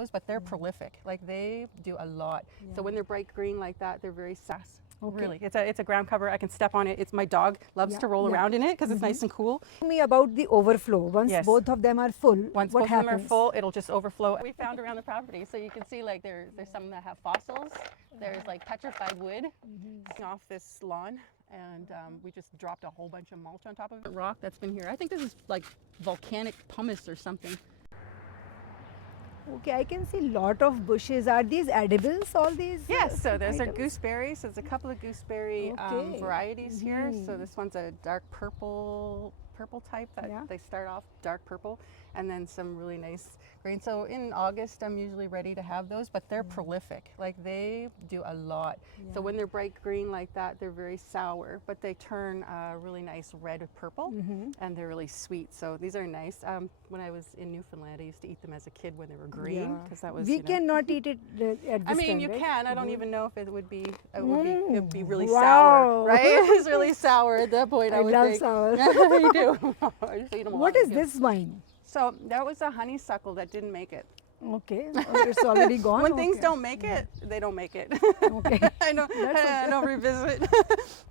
those, but they're prolific. Like they do a lot. So when they're bright green like that, they're very sass. Really, it's a ground cover. I can step on it. It's my dog loves to roll around in it because it's nice and cool. Tell me about the overflow. Once both of them are full, Once what both happens? of them are full, it'll just overflow. We found around the property, so you can see like there's some that have fossils. There's like petrified wood off this lawn, and we just dropped a whole bunch of mulch on top of it. Rock that's been here. I think this is like volcanic pumice or something. Okay, I can see lot of bushes. Are these edibles? All these? Yes, so those are items? gooseberries. There's a couple of gooseberry varieties here. So this one's a dark purple type that they start off dark purple, and then some really nice green. So in August, I'm usually ready to have those, but they're prolific. Like they do a lot. So when they're bright green like that, they're very sour, but they turn really nice red purple, and they're really sweet. So these are nice. When I was in Newfoundland, I used to eat them as a kid when they were green, because that was. We cannot eat it at this I mean, time, you right? can. I don't even know if it would be. It would be really Wow. sour, right? It's really sour at that point. I would love think. sour. You do. I used to eat them a lot What as is a kid. this vine? So that was a honeysuckle that didn't make it. Okay, it's already gone. When things don't make it, they don't make it. Okay. I don't revisit.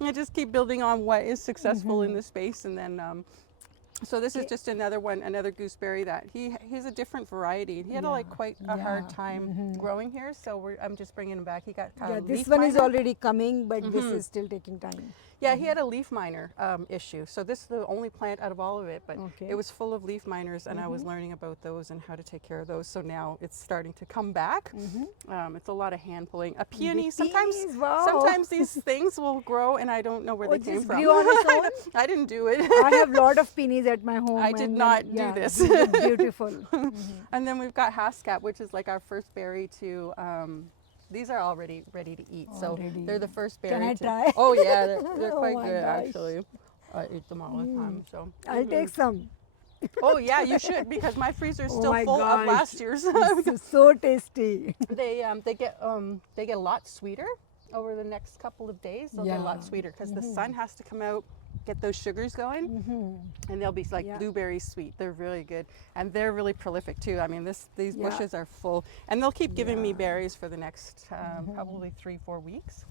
I just keep building on what is successful in the space, and then. So this is just another one, another gooseberry that he's a different variety. He had quite a hard time growing here, so I'm just bringing him back. He got this one is already coming, but this is still taking time. Yeah, he had a leaf miner issue. So this is the only plant out of all of it, but it was full of leaf miners, and I was learning about those and how to take care of those. So now it's starting to come back. It's a lot of hand pulling. A peony, sometimes these things will grow, and I don't know where they came from. Grew on its own? I didn't do it. I have a lot of peonies at my home. I did not do this. Beautiful. And then we've got haskap, which is like our first berry to. These are already ready to eat, so they're the first berry. Can I try? Oh yeah, they're quite my good gosh. actually. I eat them all the time. So I'll take some. Oh yeah, you should, because my freezer is still full of last year's. It's so tasty. They get a lot sweeter over the next couple of days. They'll get a lot sweeter because the sun has to come out, get those sugars going, and they'll be like blueberry sweet. They're really good, and they're really prolific too. I mean, these bushes are full, and they'll keep giving me berries for the next probably 3-4 weeks.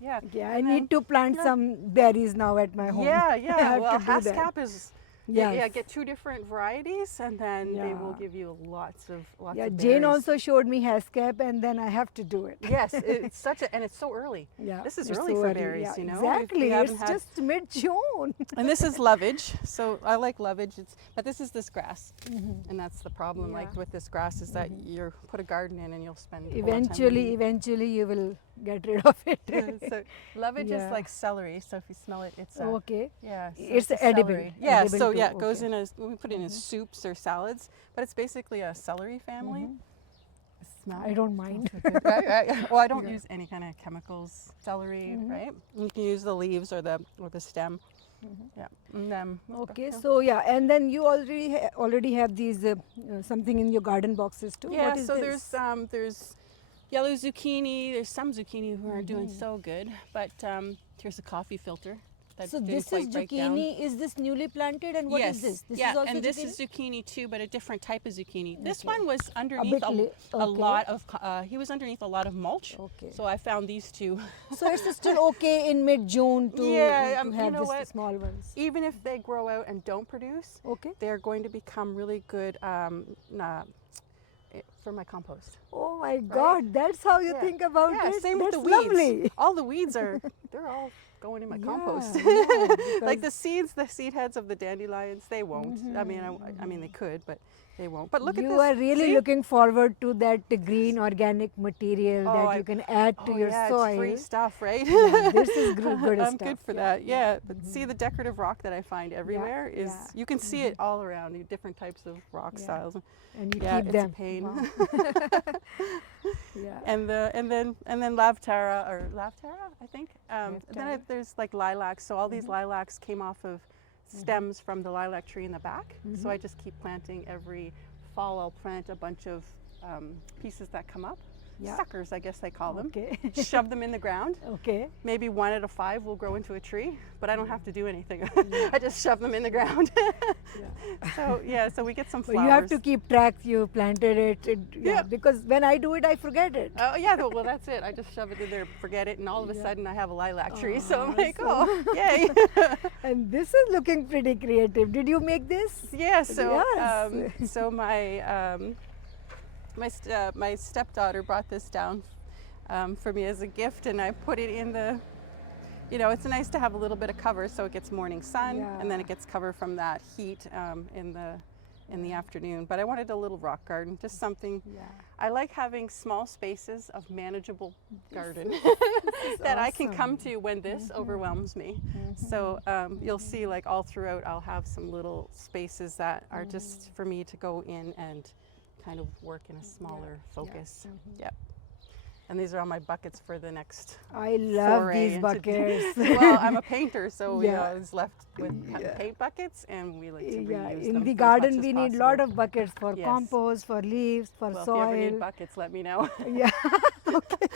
Yeah. Yeah, I need to plant some berries now at my home. Yeah. Well, haskap is. Yes. Yeah, get 2 different varieties, and then they will give you lots of berries. Jane also showed me haskap, and then I have to do it. Yes, it's such a, and it's so early. Yeah, This is it's early so for early, berries, yeah, you know. Exactly, it's just mid-June. And this is lovage, so I like lovage. But this is this grass, and that's the problem. Like with this grass is that you put a garden in, and you'll spend a lot of time Eventually, you will get rid of it. So lovage is like celery. So if you smell it, it's okay. Yeah, so it's edible. celery. Yeah, Edible so too, it goes in as we put it in as soups or salads, but it's basically a celery family. Smell. I don't mind. Right. Well, I don't use any kind of chemicals. Celery, right? You can use the leaves or the stem. Yeah. And then, Okay, so and then you already have these something in your garden boxes too. Yeah. What is So this? there's yellow zucchini. There's some zucchini who aren't doing so good, but here's a coffee filter. So this is zucchini. Is this newly planted, and what is this? This yeah, is also and this zucchini? is zucchini too, but a different type of zucchini. This one was underneath a lot of. He was underneath a lot of mulch. Okay. So I found these two. So it's still okay in mid-June to have you know just what? small ones. Even if they grow out and don't produce, they're going to become really good for my compost. Oh my God, that's how you think about it. Same that's with the weeds. Lovely. All the weeds they're all going in my compost. Like the seed heads of the dandelions, they won't. I mean, they could, but they won't. But look at this. You are really looking forward to that green organic material that you can add to your soil. It's free stuff, right? This is good I'm stuff. good for that. Yeah, but see the decorative rock that I find everywhere is you can see it all around. Different types of rock styles. And you keep it's them. a pain. Wow. And then lavtara, I think. Then there's like lilacs. So all these lilacs came off of stems from the lilac tree in the back. So I just keep planting every fall. I'll plant a bunch of pieces that come up. suckers, I guess they call them. Okay. Shove them in the ground. Okay. Maybe 1 out of 5 will grow into a tree, but I don't have to do anything. I just shove them in the ground. So we get some flowers. You have to keep track. You planted it. Because when I do it, I forget it. Oh yeah, well that's it. I just shove it in there, forget it, and all of a sudden I have a lilac tree. So I'm like, oh, yay! And this is looking pretty creative. Did you make this? Yeah. So so my stepdaughter brought this down for me as a gift, and I put it in the. It's nice to have a little bit of cover so it gets morning sun, and then it gets cover from that heat in the afternoon. But I wanted a little rock garden, just something. I like having small spaces of manageable garden that I can come to when this overwhelms me. So you'll see, like all throughout, I'll have some little spaces that are just for me to go in and kind of work in a smaller focus. Yep. And these are all my buckets for the next. I love these buckets. Well, I'm a painter, so I was left with paint buckets, and we like to reuse them. In the garden, we need a lot of buckets for compost, for leaves, for soil. If you ever need buckets, let me know. Okay.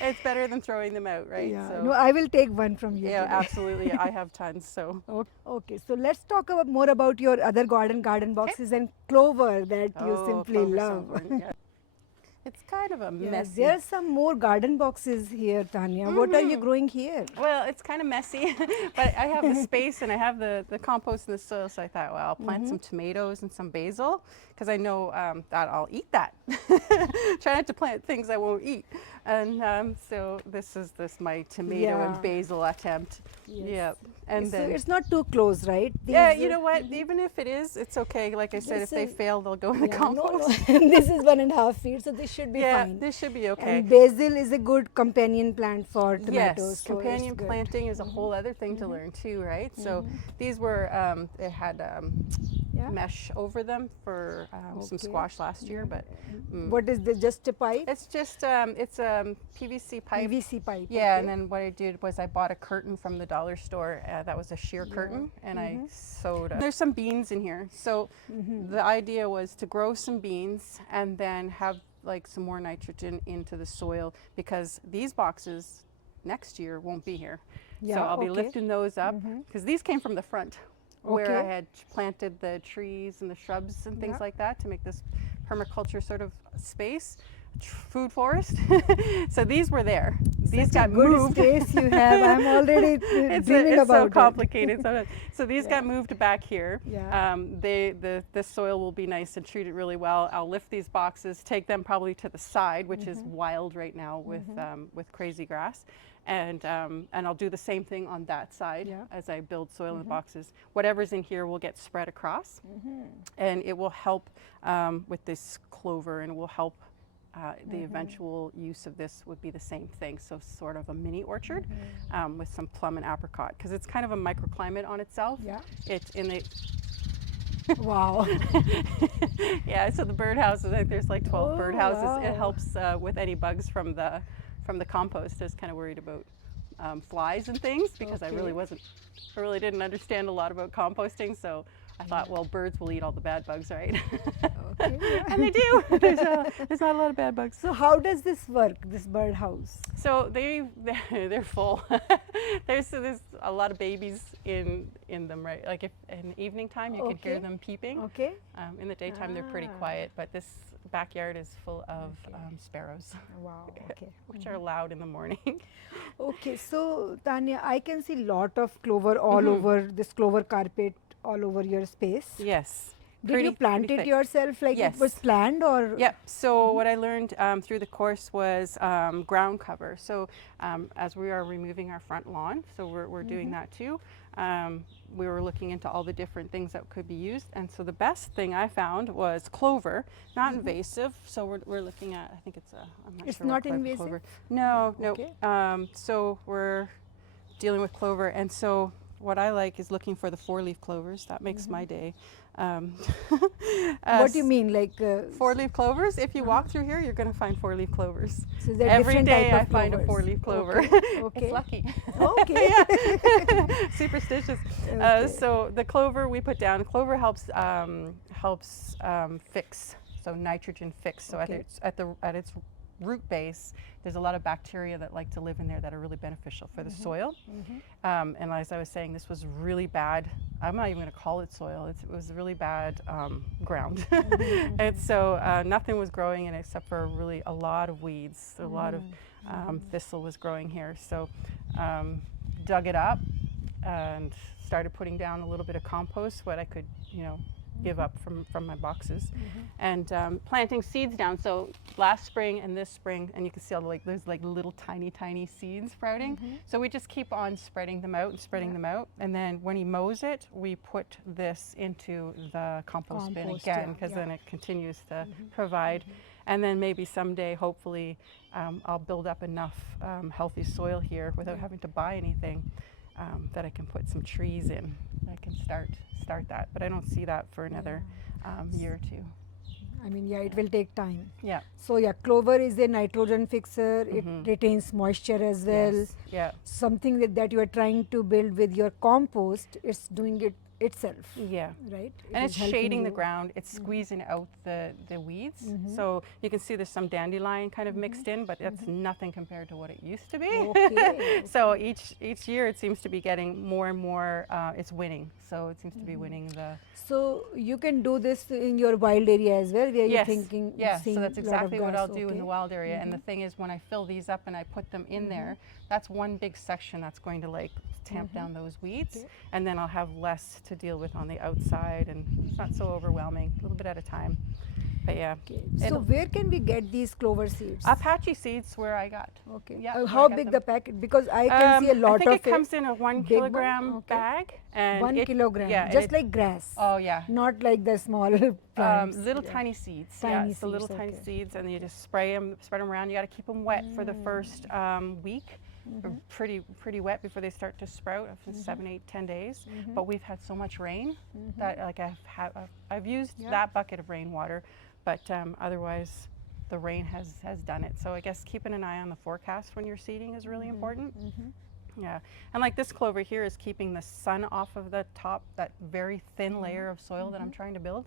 It's better than throwing them out, right? So. No, I will take one from you. Yeah, absolutely. I have tons. So. Okay, so let's talk more about your other garden boxes and clover that you simply love. It's kind of a messy. There's some more garden boxes here, Tanya. What are you growing here? Well, it's kind of messy, but I have the space and I have the compost and the soil, so I thought, well, I'll plant some tomatoes and some basil, because I know that I'll eat that. Try not to plant things I won't eat. And so this is my tomato and basil attempt. Yeah. And then it's not too close, right? You know what? Even if it is, it's okay. Like I said, if they fail, they'll go in the compost. This is 1.5 feet, so this should be fine. Yeah, this should be okay. And basil is a good companion plant for tomatoes. Yes, companion planting is a whole other thing to learn too, right? So these were, they had mesh over them for some squash last year, but. What is this, just a pipe? It's just, it's a PVC pipe. PVC pipe. Yeah, and then what I did was I bought a curtain from the dollar store. That was a sheer curtain, and I sewed. There's some beans in here. So the idea was to grow some beans and then have like some more nitrogen into the soil, because these boxes next year won't be here. So I'll be lifting those up, because these came from the front where I had planted the trees and the shrubs and things like that to make this permaculture sort of space. Food forest. So these were there. These got moved. Space you have. I'm already dreaming about so complicated. So these got moved back here. The soil will be nice and treated really well. I'll lift these boxes, take them probably to the side, which is wild right now with crazy grass. And I'll do the same thing on that side as I build soil in the boxes. Whatever's in here will get spread across, and it will help with this clover, and will help the eventual use of this would be the same thing. So sort of a mini orchard with some plum and apricot, because it's kind of a microclimate on itself. It's in the Wow. So the birdhouses, I think there's like 12 birdhouses. Wow. It helps with any bugs from the compost. I was kind of worried about flies and things, because I really didn't understand a lot about composting, so I thought, well, birds will eat all the bad bugs, right? And they do. There's not a lot of bad bugs. So how does this work, this birdhouse? So they're full. There's a lot of babies in them, right? Like if in the evening time you can hear them peeping. In the daytime they're pretty quiet, but this backyard is full of sparrows. Wow. Which are loud in the morning. Okay, so Tanya, I can see lot of clover all over this clover carpet all over your space. Yes. Did you plant it yourself, like it was planned, or? Yep. So what I learned through the course was ground cover. So as we are removing our front lawn, so we're doing that too. We were looking into all the different things that could be used, and so the best thing I found was clover, not invasive. So we're looking at, I think it's it's not invasive. Clover. No. So we're dealing with clover, and so what I like is looking for the 4-leaf clovers. That makes my day. What do you mean, like 4-leaf clovers? If you walk through here, you're going to find 4-leaf clovers. So every day I find a 4-leaf clover. It's lucky. Superstitious. So the clover we put down. Clover helps fix. So nitrogen fix. So at its root base, there's a lot of bacteria that like to live in there that are really beneficial for the soil. And as I was saying, this was really bad. I'm not even going to call it soil. It was really bad ground. And so nothing was growing in it except for really a lot of weeds. A lot of thistle was growing here. So dug it up and started putting down a little bit of compost, what I could, give up from my boxes, and planting seeds down. So last spring and this spring, and you can see all there's like little tiny seeds sprouting. So we just keep on spreading them out and spreading them out. And then when he mows it, we put this into the compost bin again, because then it continues to provide. And then maybe someday, hopefully, I'll build up enough healthy soil here without having to buy anything, that I can put some trees in. I can start that, but I don't see that for another year or two. I mean, it will take time. Yeah. So clover is a nitrogen fixer. It retains moisture as well. Yes. Yeah. Something that you are trying to build with your compost, it's doing it itself. Yeah. Right. And it's shading the ground. It's squeezing out the weeds. So you can see there's some dandelion kind of mixed in, but that's nothing compared to what it used to be. Okay. So each year it seems to be getting more and more. It's winning. So it seems to be winning the. So you can do this in your wild area as well, where you're thinking. Yeah, so that's exactly what I'll do in the wild area. And the thing is, when I fill these up and I put them in there, that's one big section that's going to like tamp down those weeds, and then I'll have less to deal with on the outside, and it's not so overwhelming, a little bit at a time. But yeah. Okay. So where can we get these clover seeds? Apache seeds, where I got. Okay. Yeah. How big the packet? Because I can see a lot I think of it comes in a 1 kilogram bag. And 1 kilogram. Yeah, just like grass. Oh yeah. Not like the small plants. Little tiny seeds. Tiny so little tiny seeds, and you just spread them around. You got to keep them wet for the first week. Pretty wet before they start to sprout, after 7, 8, 10 days. But we've had so much rain that like I've used that bucket of rainwater, but otherwise the rain has done it. So I guess keeping an eye on the forecast when you're seeding is really important. Yeah, and like this clover here is keeping the sun off of the top, that very thin layer of soil that I'm trying to build.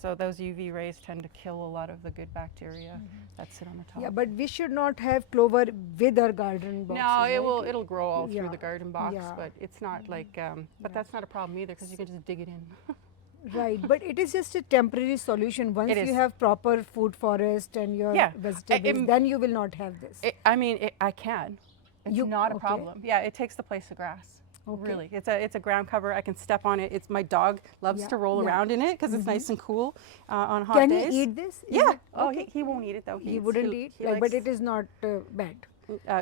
So those UV rays tend to kill a lot of the good bacteria that sit on the top. Yeah, but we should not have clover with our garden boxes. No, it'll grow all through the garden box, but it's not like, but that's not a problem either, because you can just dig it in. Right, but it is just a temporary solution. Once you have proper food forest and your vegetables, then you will not have this. I can. It's not a problem. Yeah, it takes the place of grass. Really, it's a ground cover. I can step on it. My dog loves to roll around in it because it's nice and cool on hot days. Can he eat this? Yeah. Oh, he won't eat it though. He wouldn't eat, but it is not bad.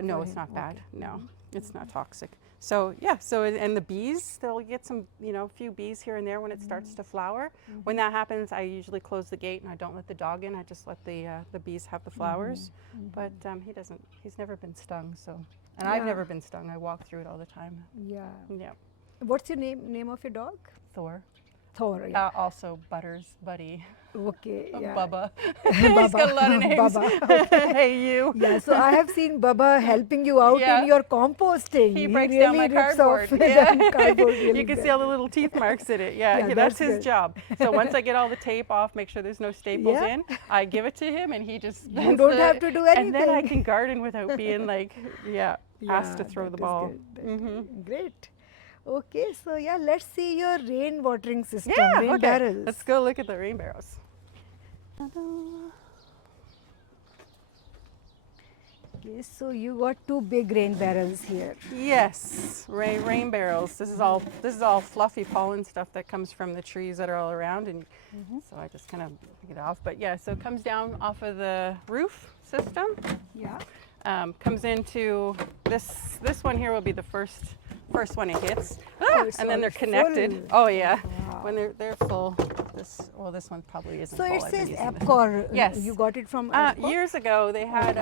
No, it's not bad. No, it's not toxic. So yeah, and the bees, they'll get some, few bees here and there when it starts to flower. When that happens, I usually close the gate and I don't let the dog in. I just let the bees have the flowers. But he's never been stung, so. And I've never been stung. I walk through it all the time. Yeah. Yeah. What's your name of your dog? Thor. Thor. Yeah. Also Butters, Buddy. Okay. Yeah. Bubba. He's got a lot of names. Bubba. Okay. Hey, you. Yeah. So I have seen Bubba helping you out in your composting. He breaks down my cardboard. Cardboard really you can see all the little teeth marks in it. Yeah, that's his job. So once I get all the tape off, make sure there's no staples in, I give it to him, and he just. You don't have to do anything. And then I can garden without being like, asked to throw the ball. Great. Okay, so let's see your rain watering system, rain okay. barrels. Let's go look at the rain barrels. Okay, so you got 2 big rain barrels here. Yes, rain barrels. This is all fluffy pollen stuff that comes from the trees that are all around, and so I just kind of pick it off. But so it comes down off of the roof system. Yeah. Comes into this one here will be the first one it hits, and then they're connected. Full. Oh yeah, Wow. when they're full. This one probably isn't So full. it I've been says using this. Epcor. Yes. You got it from Epcor? Years ago, they had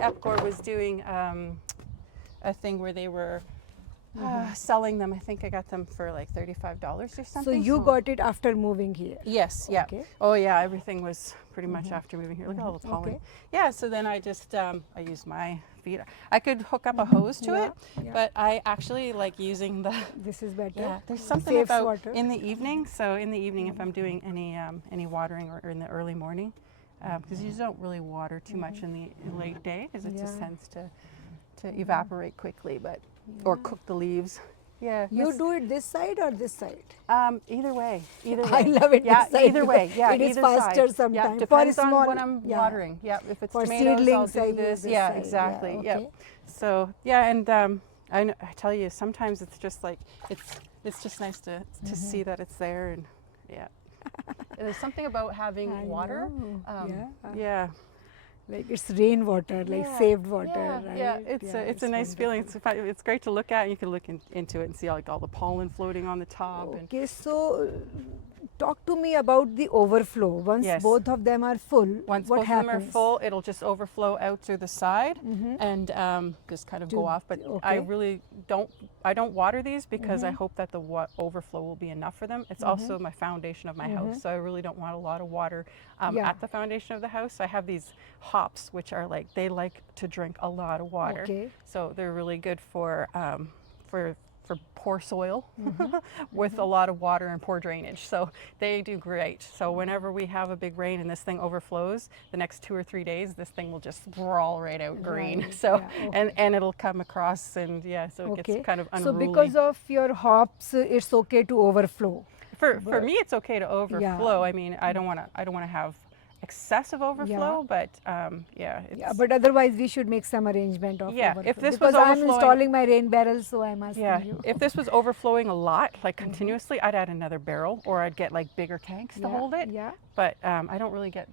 Epcor was doing a thing where they were selling them. I think I got them for like $35 or something. So you got it after moving here? Yes, yeah. Okay. Oh yeah, everything was pretty much after moving here. Look at all the pollen. Okay. Yeah, so then I just, I use my feet. I could hook up a hose to it, but I actually like using the... This is better. Yeah, there's something Saves about water. in the evening. So in the evening, if I'm doing any watering or in the early morning, because you don't really water too much in the late day, because it just tends to evaporate quickly, but or cook the leaves. Yeah. You do it this side or this side? Either way. Either way. I love it. Yeah. This side Either way. Yeah. it is either faster side. sometimes. Yeah. Depends on small, what I'm watering. Yeah. If it's for tomatoes, seedlings, I'll I do use this. this Yeah. side. Exactly. Yeah, okay. Yep. So yeah, and I tell you, sometimes it's just like it's just nice to see that it's there, and yeah. There's something about having water. Yeah. Like it's rainwater, like saved water, right? Yeah, it's a nice feeling. It's great to look at. You can look into it and see all the pollen floating on the top. Okay, so talk to me about the overflow. Once both of them are full, once what both happens? of them are full, it'll just overflow out through the side and just kind of go off. But I really don't water these because I hope that the overflow will be enough for them. It's also my foundation of my house, so I really don't want a lot of water at the foundation of the house. I have these hops, which are they like to drink a lot of water. Okay. So they're really good for poor soil with a lot of water and poor drainage. So they do great. So whenever we have a big rain and this thing overflows, the next 2 or 3 days, this thing will just sprawl right out green. Right. So and it'll come across, and so it gets kind of unruly. So because of your hops, it's okay to overflow. For me, it's okay to overflow. I mean, I don't want to have excessive overflow, but but otherwise we should make some arrangement of overflow. If this because was I'm installing my rain barrel, so I'm asking you. If this was overflowing a lot, like continuously, I'd add another barrel, or I'd get bigger tanks to hold it. But I don't really get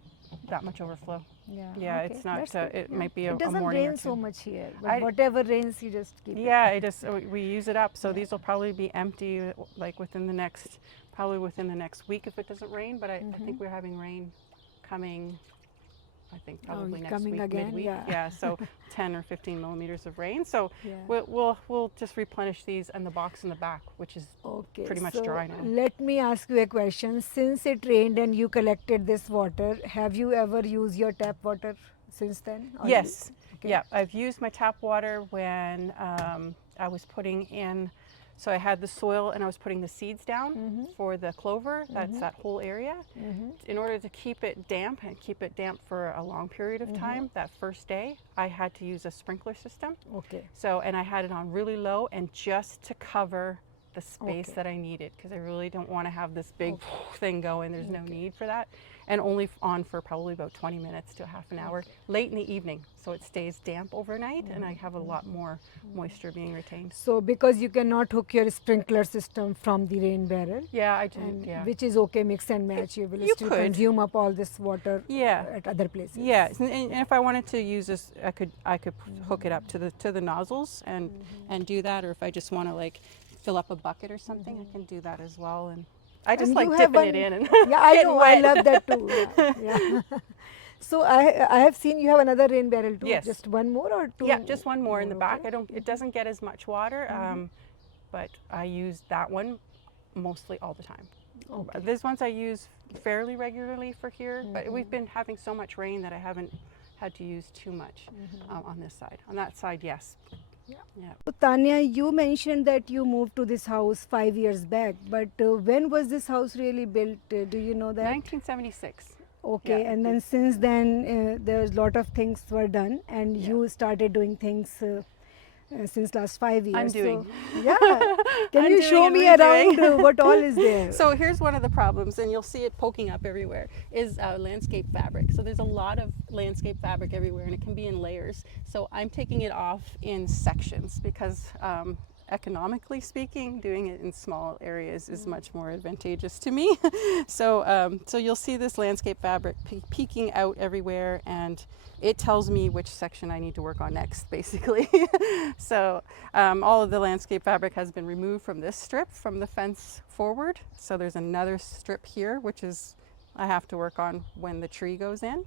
that much overflow. It's not. It might be a morning or two. It doesn't rain so much here, but whatever rains, you just keep it. We use it up. So these will probably be empty, within the next week if it doesn't rain. But I think we're having rain coming, I think probably next week, again, midweek. So 10 or 15 millimeters of rain. So we'll just replenish these, and the box in the back, which is pretty much dry now. Let me ask you a question. Since it rained and you collected this water, have you ever used your tap water since then? Yes. Yeah, I've used my tap water when I was putting in. So I had the soil and I was putting the seeds down for the clover. That's that whole area. In order to keep it damp and keep it damp for a long period of time, that first day, I had to use a sprinkler system. Okay. So, and I had it on really low, and just to cover the space that I needed, because I really don't want to have this big thing going. There's no need for that. And only on for probably about 20 minutes to half an hour late in the evening, so it stays damp overnight, and I have a lot more moisture being retained. So because you cannot hook your sprinkler system from the rain barrel, I do, which is okay, mix and match, you will still consume up all this water at other places. And if I wanted to use this, I could hook it up to the nozzles and do that, or if I just want to fill up a bucket or something, I can do that as well. And I just like dipping it in and I know, I love that too. So I have seen you have another rain barrel too. Yes. Just one more or two? Yeah, just one more in the back. It doesn't get as much water, but I use that one mostly all the time. These ones I use fairly regularly for here, but we've been having so much rain that I haven't had to use too much on this side. On that side, yes. So Tanya, you mentioned that you moved to this house 5 years back, but when was this house really built? Do you know that? 1976. Okay, and then since then there's a lot of things were done, and you started doing things since last 5 years. I'm doing. Can you show me around what all is there? So here's one of the problems, and you'll see it poking up everywhere, is landscape fabric. So there's a lot of landscape fabric everywhere, and it can be in layers. So I'm taking it off in sections because economically speaking, doing it in small areas is much more advantageous to me. So you'll see this landscape fabric peeking out everywhere, and it tells me which section I need to work on next, basically. So all of the landscape fabric has been removed from this strip from the fence forward. So there's another strip here, which is I have to work on when the tree goes in.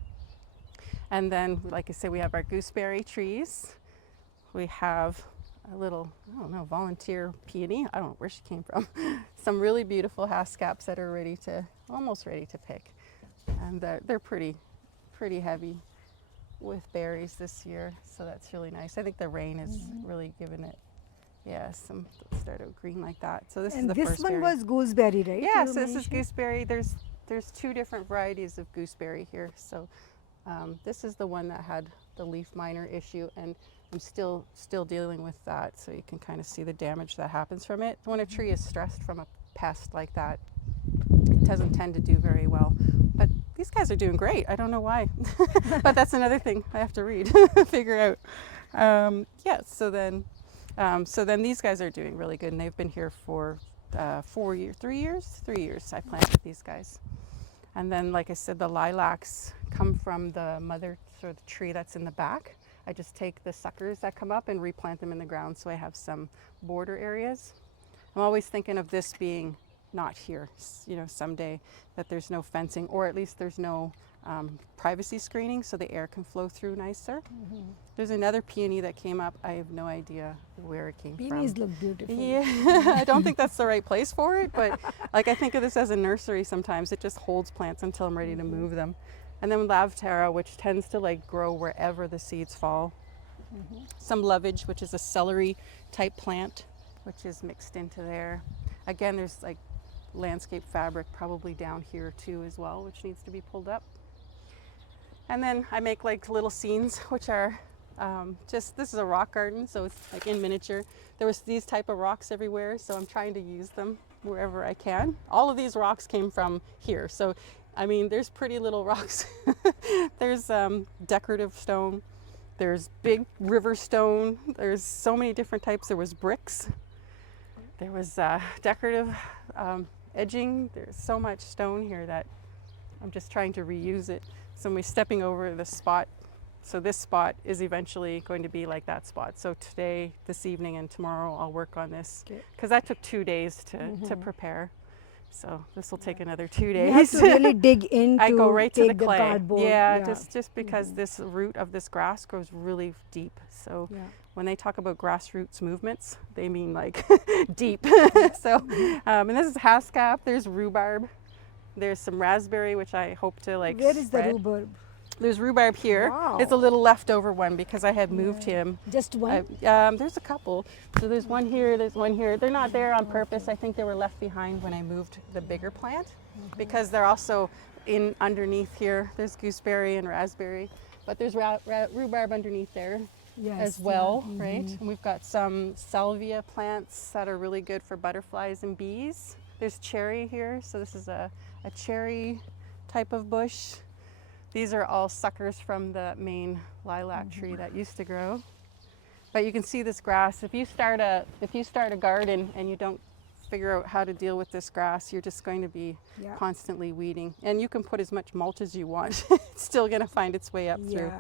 And then, like I said, we have our gooseberry trees. We have a little, I don't know, volunteer peony. I don't know where she came from. Some really beautiful hascaps that are almost ready to pick. And they're pretty heavy with berries this year, so that's really nice. I think the rain has really given it, some start out green like that. So this is the first this one berry. was gooseberry, right? Yes, this is gooseberry. There's two different varieties of gooseberry here. So This is the one that had the leaf miner issue, and I'm still dealing with that, so you can kind of see the damage that happens from it. When a tree is stressed from a pest like that, it doesn't tend to do very well. But these guys are doing great. I don't know why, but that's another thing I have to read, figure out. Yeah, so then these guys are doing really good, and they've been here for 3 years I planted these guys. And then, like I said, the lilacs come from the mother sort of tree that's in the back. I just take the suckers that come up and replant them in the ground, so I have some border areas. I'm always thinking of this being not here, you know, someday, that there's no fencing, or at least there's no privacy screening, so the air can flow through nicer. There's another peony that came up. I have no idea where it came from. Peonies look beautiful. Yeah, I don't think that's the right place for it, but like I think of this as a nursery sometimes. It just holds plants until I'm ready to move them. And then Lavtera, which tends to like grow wherever the seeds fall. Some lovage, which is a celery type plant, which is mixed into there. Again, there's like landscape fabric probably down here too as well, which needs to be pulled up. And then I make like little scenes, which are this is a rock garden, so it's like in miniature. There was these type of rocks everywhere, so I'm trying to use them wherever I can. All of these rocks came from here, so I mean, there's pretty little rocks. There's decorative stone, there's big river stone, there's so many different types. There was bricks, there was decorative edging. There's so much stone here that I'm just trying to reuse it. So we're stepping over this spot. So this spot is eventually going to be like that spot. So today, this evening, and tomorrow I'll work on this, because that took 2 days to prepare. So this will take another 2 days. You have to really dig in. I go right to the clay. Cardboard. Yeah, just because this root of this grass goes really deep. So when they talk about grassroots movements, they mean like deep. So, and this is haskap. There's rhubarb. There's some raspberry, which I hope to like Where is spread. the rhubarb? There's rhubarb here. Wow. It's a little leftover one because I had moved him. Just one? There's a couple. So there's one here, there's one here. They're not there on purpose. I think they were left behind when I moved the bigger plant, because they're also in underneath here. There's gooseberry and raspberry, but there's rhubarb underneath there as well, right? And we've got some salvia plants that are really good for butterflies and bees. There's cherry here. So this is a cherry type of bush. These are all suckers from the main lilac tree that used to grow. But you can see this grass. If you start a garden and you don't figure out how to deal with this grass, you're just going to be constantly weeding. And you can put as much mulch as you want. It's still going to find its way up through.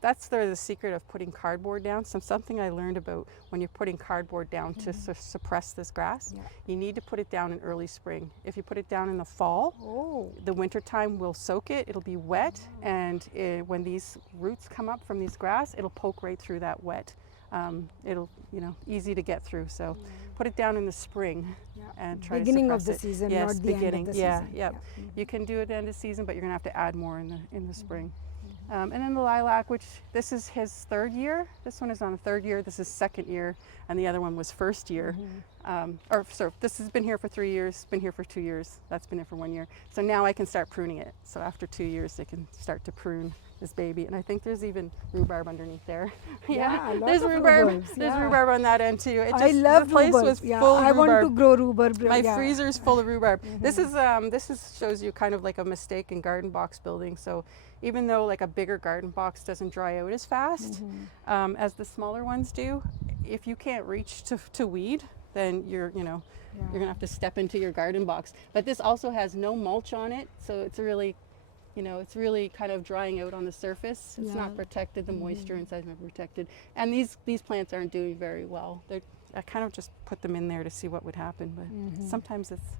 That's the secret of putting cardboard down. Something I learned about when you're putting cardboard down to suppress this grass. You need to put it down in early spring. If you put it down in the fall, the winter time will soak it. It'll be wet, and when these roots come up from these grass, it'll poke right through that wet. It'll, easy to get through. So put it down in the spring and try beginning to of the suppress it. season, Yes, not the beginning. end of the season. Yeah. You can do it end of season, but you're gonna have to add more in the spring. And then the lilac, which this is his 3rd year. This one is on the 3rd year. This is 2nd year, and the other one was 1st year. This has been here for 3 years, been here for 2 years. That's been here for 1 year. So now I can start pruning it. So after 2 years, they can start to prune this baby. And I think there's even rhubarb underneath there. There's rhubarb. There's rhubarb on that end too. I love the place rhubarb. was full of I rhubarb. want to grow rhubarb. My freezer's full of rhubarb. This is shows you kind of like a mistake in garden box building. So even though like a bigger garden box doesn't dry out as fast as the smaller ones do, if you can't reach to weed, then you're gonna have to step into your garden box. But this also has no mulch on it, so it's really kind of drying out on the surface. It's not protected. The moisture inside is not protected. And these plants aren't doing very well. I kind of just put them in there to see what would happen, but sometimes it's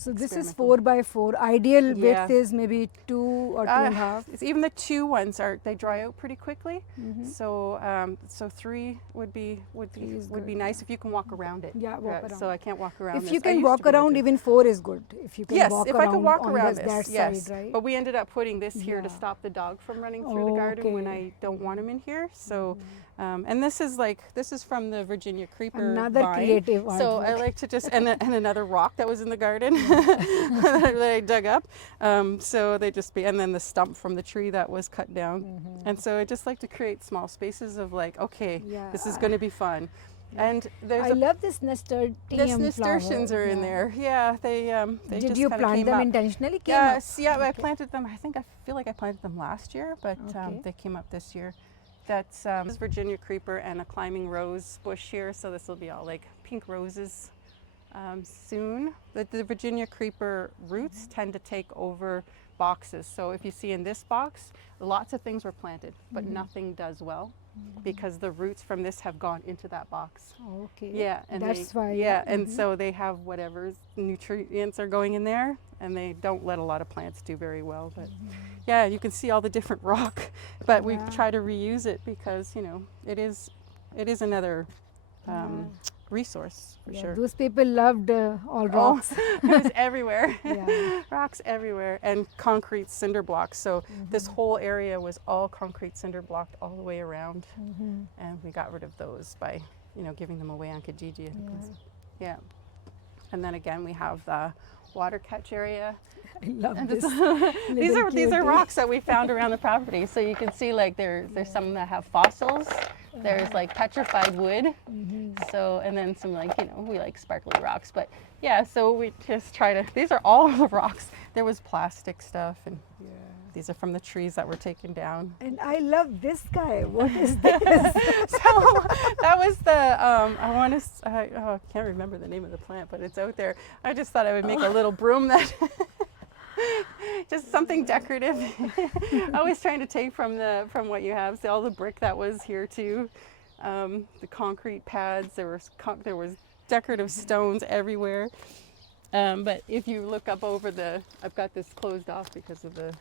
So this is 4x4. Ideal width is maybe 2 or 2.5. Even the 2 ones they dry out pretty quickly. So 3 would be nice if you can walk around it. Walk around. So I can't walk around. If you can walk around, even 4 is good. If you can walk if around, I could walk around that this, side, right? But we ended up putting this here to stop the dog from running through the garden when I don't want him in here. So, and this is from the Virginia creeper Another vine. creative So artwork. I like to just and another rock that was in the garden. that I dug up. So they just be, and then the stump from the tree that was cut down. And so I just like to create small spaces of like, okay, this is going to be fun. And there's I love this nasturtiums are in there. Yeah, they Did just you kinda plant came them up. intentionally? Yes, yeah, I planted them. I feel like I planted them last year, but they came up this year. That's this is Virginia creeper and a climbing rose bush here. So this will be all like pink roses soon. The Virginia creeper roots tend to take over boxes. So if you see in this box, lots of things were planted, but nothing does well because the roots from this have gone into that box. Okay. Yeah, and that's why. Yeah, and so they have whatever nutrients are going in there, and they don't let a lot of plants do very well. But yeah, you can see all the different rock, but we try to reuse it because it is another resource for sure. Those people loved all rocks. It was everywhere. Rocks everywhere and concrete cinder blocks. So this whole area was all concrete cinder blocked all the way around, and we got rid of those by giving them away on Kijiji. Yeah. And then again we have the water catch area. I love this. These are rocks that we found around the property. So you can see like there's some that have fossils. There's like petrified wood. So and then some like we like sparkly rocks. But yeah, so we just try to. These are all the rocks. There was plastic stuff and. These are from the trees that were taken down. And I love this guy. What is this? So that was the, I can't remember the name of the plant, but it's out there. I just thought I would make a little broom that, just something decorative. Always trying to take from what you have. See all the brick that was here too. The concrete pads, there was decorative stones everywhere. But if you look up over I've got this closed off because of the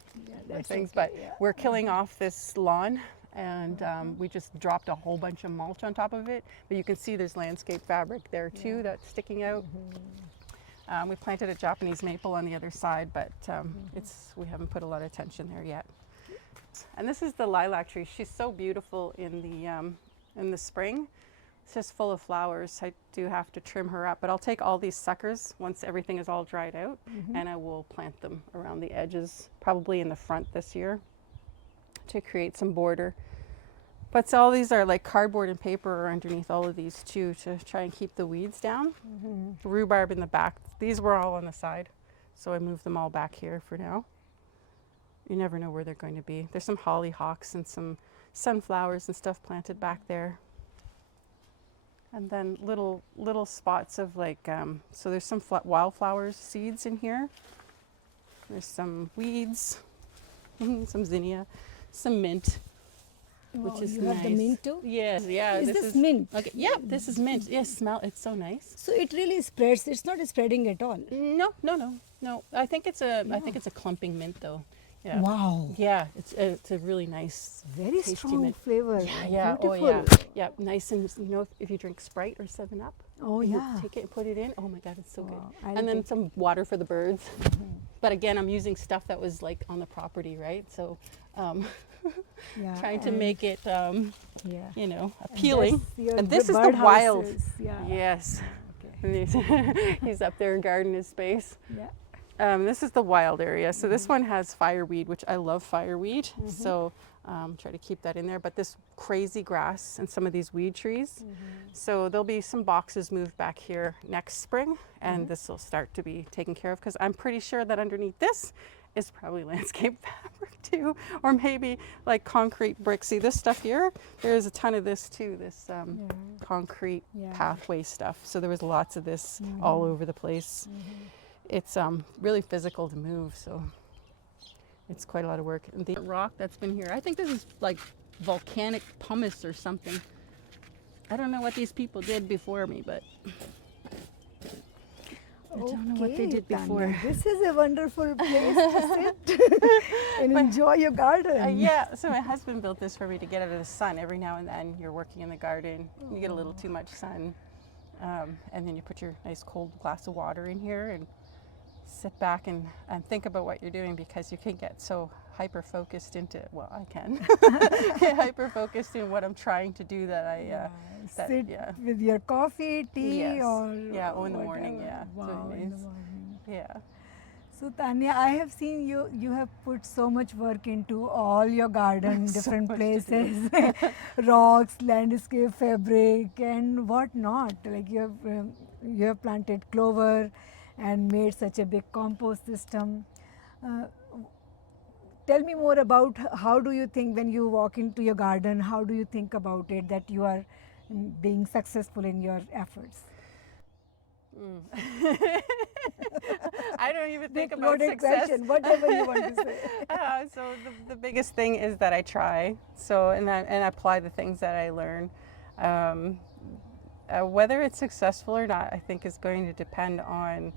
things, but we're killing off this lawn and we just dropped a whole bunch of mulch on top of it. But you can see there's landscape fabric there too that's sticking out. We planted a Japanese maple on the other side, but we haven't put a lot of attention there yet. And this is the lilac tree. She's so beautiful in the spring. It's just full of flowers. I do have to trim her up, but I'll take all these suckers once everything is all dried out and I will plant them around the edges, probably in the front this year to create some border. But so all these are like cardboard and paper are underneath all of these too to try and keep the weeds down. Rhubarb in the back. These were all on the side, so I moved them all back here for now. You never know where they're going to be. There's some hollyhocks and some sunflowers and stuff planted back there. And then little spots of like, so there's some wildflower seeds in here. There's some weeds, some zinnia, some mint, which is you nice. have the mint too? Yes, yeah. Is this mint? Okay, yeah, this is mint. Yes, smell. It's so nice. So it really spreads. It's not spreading at all. No. I think it's a clumping mint though. Yeah. Wow. Yeah, it's a really nice, very strong mint. flavor. Yeah, Beautiful. oh yeah, nice and if you drink Sprite or 7-Up, you take it and put it in. Oh my God, it's so good. And then some water for the birds. But again, I'm using stuff that was like on the property, right? So, trying to make it, appealing. And this is the wild. Yes. Okay. He's up there guarding his space. Yeah. This is the wild area. So this one has fireweed, which I love fireweed. So try to keep that in there. But this crazy grass and some of these weed trees. So there'll be some boxes moved back here next spring, and this will start to be taken care of because I'm pretty sure that underneath this is probably landscape fabric too, or maybe like concrete bricks. See this stuff here? There's a ton of this too, this concrete pathway stuff. So there was lots of this all over the place. It's really physical to move, so it's quite a lot of work. And the rock that's been here, I think this is like volcanic pumice or something. I don't know what these people did before me, but I don't know what they did before. Tanya, this is a wonderful place to sit and enjoy your garden. Yeah, so my husband built this for me to get out of the sun. Every now and then you're working in the garden, you get a little too much sun, and then you put your nice cold glass of water in here and sit back and think about what you're doing, because you can get so hyper-focused into, well, I can get hyper-focused in what I'm trying to do that I sit with your coffee, tea, or in the morning, Wow, in the morning. Yeah. So Tanya, I have seen you have put so much work into all your garden, different places, rocks, landscape, fabric, and what not. Like you have planted clover and made such a big compost system. Uh, Tell me more about how do you think when you walk into your garden, how do you think about it that you are being successful in your efforts? I don't even think Big about loaded success. question, whatever you want to say. So the biggest thing is that I try. So and apply the things that I learn. Whether it's successful or not, I think is going to depend on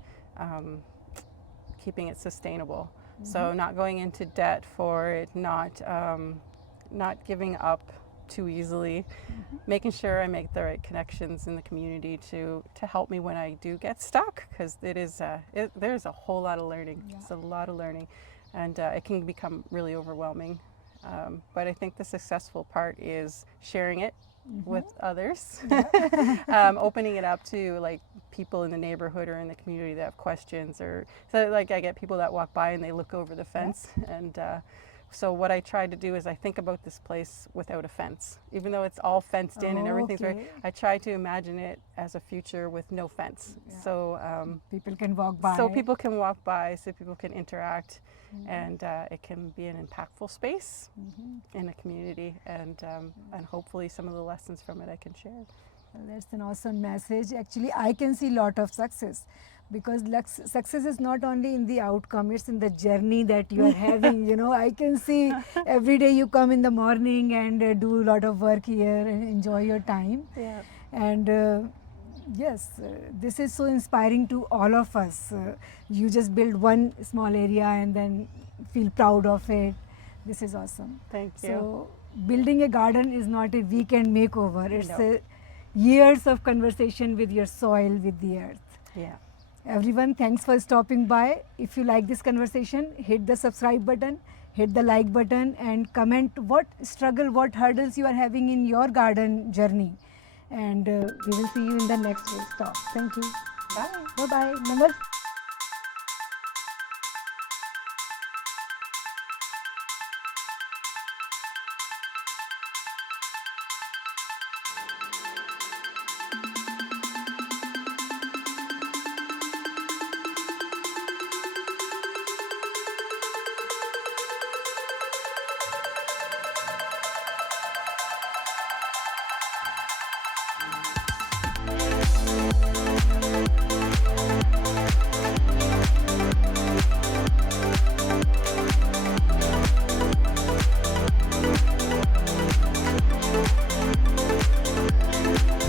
keeping it sustainable. So not going into debt for it, not giving up too easily, making sure I make the right connections in the community to help me when I do get stuck, because there's a whole lot of learning. Yeah. It's a lot of learning, and it can become really overwhelming. But I think the successful part is sharing it with others, opening it up to like people in the neighborhood or in the community that have questions, or so like I get people that walk by and they look over the fence, and so what I try to do is I think about this place without a fence, even though it's all fenced in and everything's right. I try to imagine it as a future with no fence, so people can walk by. So people can walk by, so people can interact, and it can be an impactful space in a community, and hopefully some of the lessons from it I can share. Well, that's an awesome message. Actually, I can see a lot of success, because success is not only in the outcome, it's in the journey that you are having. You know, I can see every day you come in the morning and do a lot of work here and enjoy your time. Yeah. And yes, this is so inspiring to all of us. You just build one small area and then feel proud of it. This is awesome. Thank you. So building a garden is not a weekend makeover. It's No. Years of conversation with your soil, with the earth. Yeah. Everyone, thanks for stopping by. If you like this conversation, hit the subscribe button, hit the like button, and comment what struggle, what hurdles you are having in your garden journey. And we will see you in the next talk. Thank you. Bye. Bye-bye. Namaste.